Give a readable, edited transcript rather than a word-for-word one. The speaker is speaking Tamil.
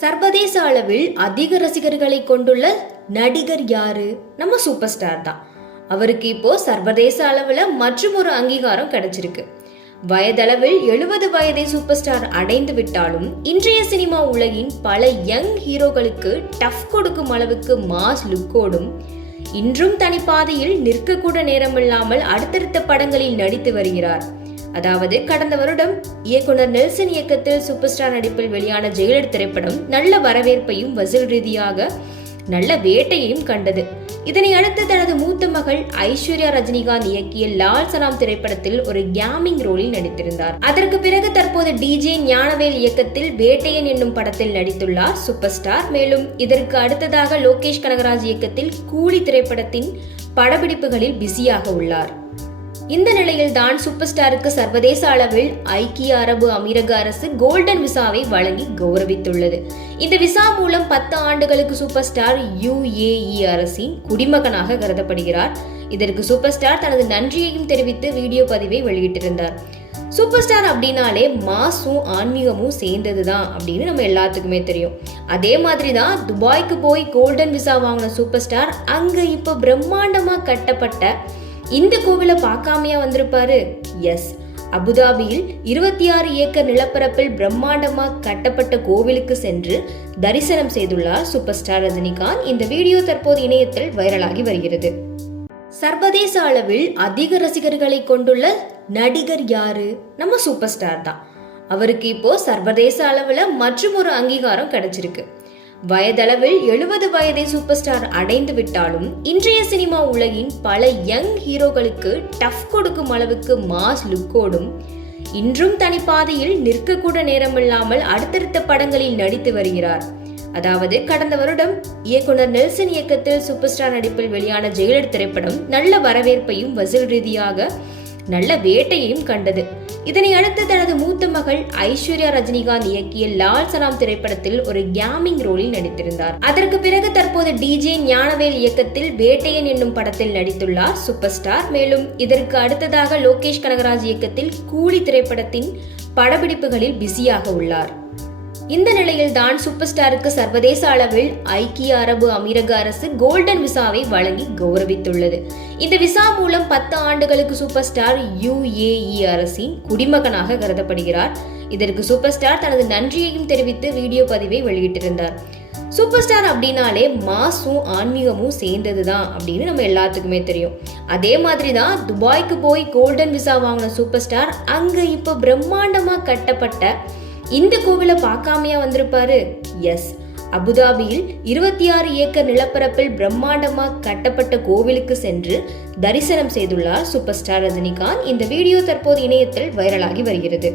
சர்வதேச அளவில் அதிக ரசிகர்களை கொண்டுள்ள நடிகர் யாரு? நம்ம சூப்பர் ஸ்டார் தான். அவருக்கு இப்போ சர்வதேச அளவில் மற்றும் ஒரு அங்கீகாரம் கிடைச்சிருக்கு. வயதளவில் 70 வயதை சூப்பர் ஸ்டார் அடைந்து விட்டாலும் இன்றைய சினிமா உலகின் பல யங் ஹீரோக்களுக்கு டஃப் கொடுக்கும் அளவுக்கு மாஸ் லுக்கோடும் இன்றும் தனிப்பாதையில் நிற்கக்கூட நேரமில்லாமல் அடுத்தடுத்த படங்களில் நடித்து வருகிறார். அதாவது கடந்த வருடம் இயக்குனர் நெல்சன் இயக்கத்தில் சூப்பர் ஸ்டார் நடிப்பில் வெளியான ஜெயிலர் திரைப்படம் நல்ல வரவேற்பையும் வசூல் ரீதியாக நல்ல வேட்டையையும் கண்டது. இதனை அடுத்து தனது மூத்த மகள் ஐஸ்வர்யா ரஜினிகாந்த் இயக்கிய லால் சலாம் திரைப்படத்தில் ஒரு கேமிங் ரோலில் நடித்திருந்தார். அதற்கு பிறகு தற்போது டிஜே ஞானவேல் இயக்கத்தில் வேட்டையன் என்னும் படத்தில் நடித்துள்ளார் சூப்பர் ஸ்டார். மேலும் இதற்கு அடுத்ததாக லோகேஷ் கனகராஜ் இயக்கத்தில் கூலி திரைப்படத்தின் படப்பிடிப்புகளில் பிஸியாக உள்ளார். இந்த நிலையில் தான் சூப்பர் ஸ்டாருக்கு சர்வதேச அளவில் ஐக்கிய அரபு அமீரக அரசு கோல்டன் விசாவை வழங்கி கௌரவித்துள்ளது. இந்த விசா மூலம் 10 ஆண்டுகளுக்கு சூப்பர் ஸ்டார் UAE அரசின் குடிமகனாக கருதப்படுகிறார். இதற்கு சூப்பர் ஸ்டார் தனது நன்றியையும் தெரிவித்து வீடியோ பதிவை வெளியிட்டிருந்தார். சூப்பர் ஸ்டார் அப்படின்னாலே மாசும் ஆன்மீகமும் சேர்ந்ததுதான் அப்படின்னு நம்ம எல்லாத்துக்குமே தெரியும். அதே மாதிரி தான் துபாய்க்கு போய் கோல்டன் விசா வாங்கின சூப்பர் ஸ்டார் அங்க இப்போ பிரம்மாண்டமா கட்டப்பட்ட இந்த கோவிலை பார்க்காமையா வந்திருப்பாரு? எஸ், அபுதாபியில் 26 ஏக்கர் நிலப்பரப்பில் பிரம்மாண்டமா கட்டப்பட்ட கோவிலுக்கு சென்று தரிசனம் செய்துள்ளார் சூப்பர் ஸ்டார் ரஜினிகாந்த். இந்த வீடியோ தற்போது இணையத்தில் வைரலாகி வருகிறது. சர்வதேச அளவில் அதிக ரசிகர்களை கொண்டுள்ள நடிகர் யாரு? நம்ம சூப்பர் ஸ்டார் தான். அவருக்கு இப்போ சர்வதேச அளவில் மற்றும் ஒரு அங்கீகாரம் கிடைச்சிருக்கு. வயதளவில் 70 வயதை சூப்பர் ஸ்டார் அடைந்து விட்டாலும் இன்றைய சினிமா உலகின் பல யங் ஹீரோக்களுக்கு டஃப் கொடுக்கும் அளவுக்கு மாஸ் லுக்கோடும் இன்றும் தனிப்பாதையில் நிற்கக்கூட நேரமில்லாமல் அடுத்தடுத்த படங்களில் நடித்து வருகிறார். அதாவது கடந்த வருடம் இயக்குனர் நெல்சன் இயக்கத்தில் சூப்பர் ஸ்டார் நடிப்பில் வெளியான ஜெயிலர் திரைப்படம் நல்ல வரவேற்பையும் வசூல் ரீதியாக நல்ல வேட்டையையும் கண்டது. இதனை அடுத்து தனது மூத்த மகள் ஐஸ்வர்யா ரஜினிகாந்த் இயக்கிய லால் சலாம் திரைப்படத்தில் ஒரு கேமிங் ரோலில் நடித்திருந்தார். அதற்கு பிறகு தற்போது டிஜே ஞானவேல் இயக்கத்தில் வேட்டையன் என்னும் படத்தில் நடித்துள்ளார் சூப்பர் ஸ்டார். மேலும் இதற்கு அடுத்ததாக லோகேஷ் கனகராஜ் இயக்கத்தில் கூலி திரைப்படத்தின் படப்பிடிப்புகளில் பிஸியாக உள்ளார். இந்த நிலையில் தான் சூப்பர் ஸ்டாருக்கு சர்வதேச அளவில் ஐக்கிய அரபு அமீரக அரசு கோல்டன் விசாவை வழங்கி கௌரவித்துள்ளது. இந்த விசா மூலம் 10 ஆண்டுகளுக்கு சூப்பர் ஸ்டார் UAE அரசின் குடிமகனாக கருதப்படுகிறார். இதற்கு சூப்பர் ஸ்டார் தனது நன்றியையும் தெரிவித்து வீடியோ பதிவை வெளியிட்டிருந்தார். சூப்பர் ஸ்டார் அப்படின்னாலே மாசும் ஆன்மீகமும் சேர்ந்ததுதான் அப்படின்னு நம்ம எல்லாத்துக்குமே தெரியும். அதே மாதிரி தான் துபாய்க்கு போய் கோல்டன் விசா வாங்கின சூப்பர் ஸ்டார் அங்க இப்போ பிரம்மாண்டமா கட்டப்பட்ட இந்த கோவிலை பார்க்காமையா வந்திருப்பாரு? எஸ், அபுதாபியில் 26 ஏக்கர் நிலப்பரப்பில் பிரம்மாண்டமா கட்டப்பட்ட கோவிலுக்கு சென்று தரிசனம் செய்துள்ளார் சூப்பர் ஸ்டார் ரஜினிகாந்த். இந்த வீடியோ தற்போது இணையத்தில் வைரலாகி வருகிறது.